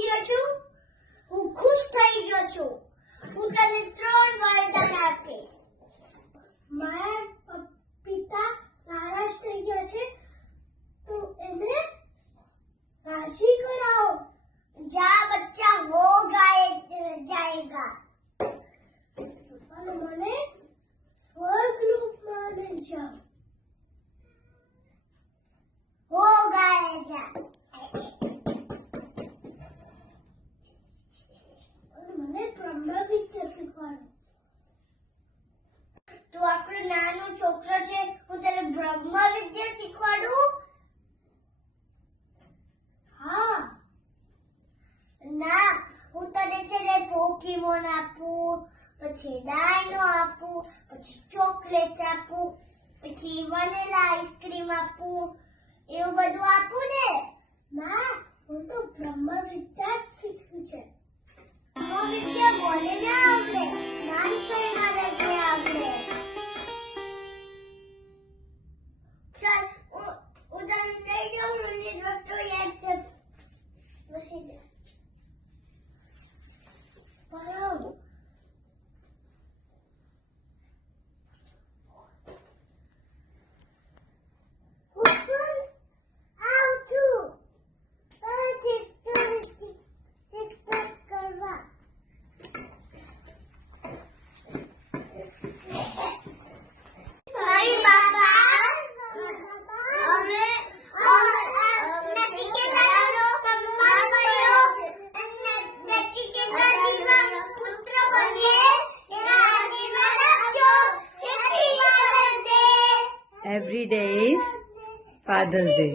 શીખી ગયો છું. હું ખુશ થઈ ગયો છું. હું તને 3 વરદાન આપીશ. મારા પિતા નારાજ થઈ ગયા છે તો એને રાજી કરાવો. જા બચ્ચા હો જાएगा. અને મને સ્વર્ગલોકમાં લઈ જાઓ. હો ગાયે જા. અને મને બ્રહ્મ વિદ્યા શીખવાડો. તું આપણો નાનો છોકરો છે, હું તને બ્રહ્મ વિદ્યા શીખવાડું? હા. ના, હું તને છે ને પોકીમોન આપું, પછી ડાયનો આપું, પછી ચોકલેટ આપું, પછી વનીલા આઈસ્ક્રીમ આપું, એવું બધું આપું ને? ના, હું તો બ્રહ્મ વિદ્યા જ શીખ્યું છે. બ્રહ્મ વિદ્યા બોલે ના આવડે, નાનપણમાં લઈને આવડે. ચાલ, હું તને લઈ જાઉં, મને રસ્તો યાદ છે. બસી જા. બરાબર. હું પણ આવું છું. ચિત્ર કરવા. મારી બાબા અમે નચિકેતાનો સન્માન કર્યો. નચિકેતા જીવા પુત્ર બને એના આશીર્વાદ આપજો. Happy Father's Day. Every day is Father's Day.